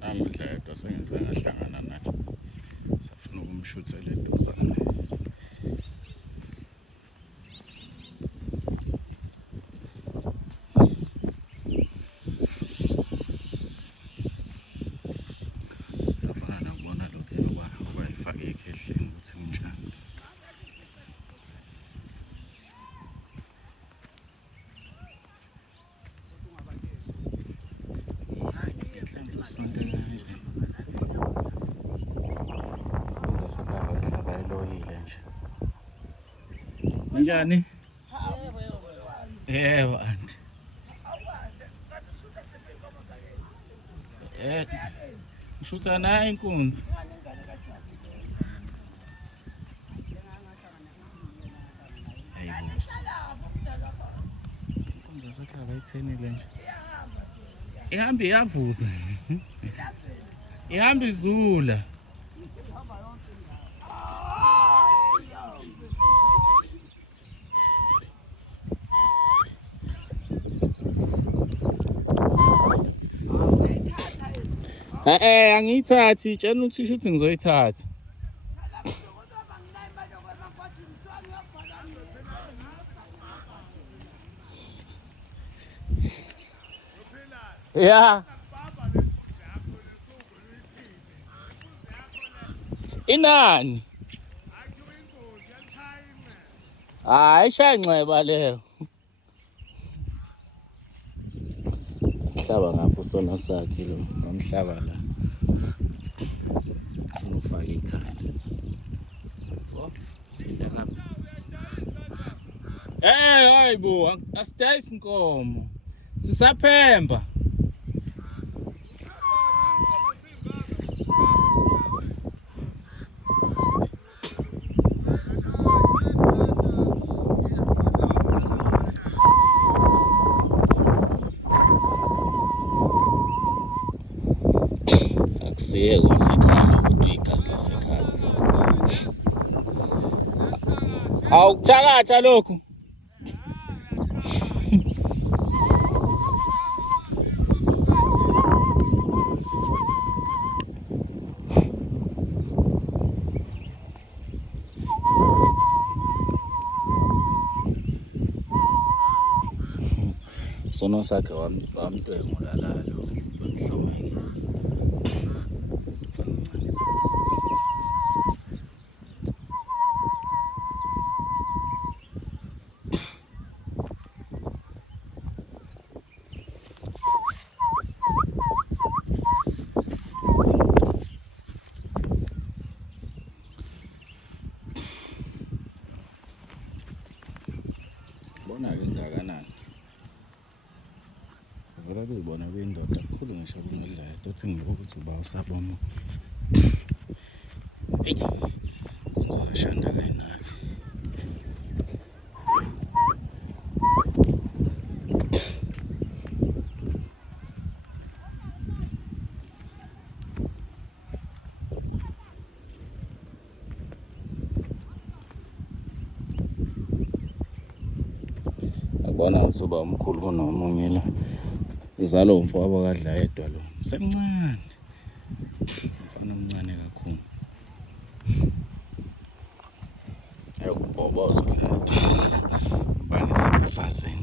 Namhla yedwa sengize ngahlangana naye. Safuna ukumshuthela eduzane. Safuna nakubona lokho okwayifake ekhehleni ukuthi kunjani. Inhlanhla usonto kanje. Sekhava ihlaba eloyile nje. Kunjani? Yebo anti. Ngishutha nayo inkunzi. Hayibo. Inkunzi yasekhava ayithenile nje. Ihamba iyavuza. Ihamba izula. Angiyithathi tshela ukuthi isho ukuthi ngizoyithatha. Ya. Inani? Hayi ishanxeba leyo. Hlaba ngapho sono sakhe lo, nomhlaba la. Ufuna ufaka ikhaya. Thinta ngapha. Hayibo, asidayisi inkomo. Sisaphemba. Akusiyeke wasekhaya lokhu igazi lasekhaya. Awukuthakatha lokhu. Sono sakhe wamntwengula lalo bamhlomekisa. Bona-ke ingakanani. Vele kuyibona kuyindoda kukhulu ngisho kunedlayo uthi ngibuka ukuthi uba usabona. Kunze kashanda kayinaki. Akubona ukuthi uba umkhulu kunomunye la. Izalo umfowabo kadla yedwa lo. Semncane. Mfana omncane kakhulu. Ayokubhoboza udla. Bangise bafazini.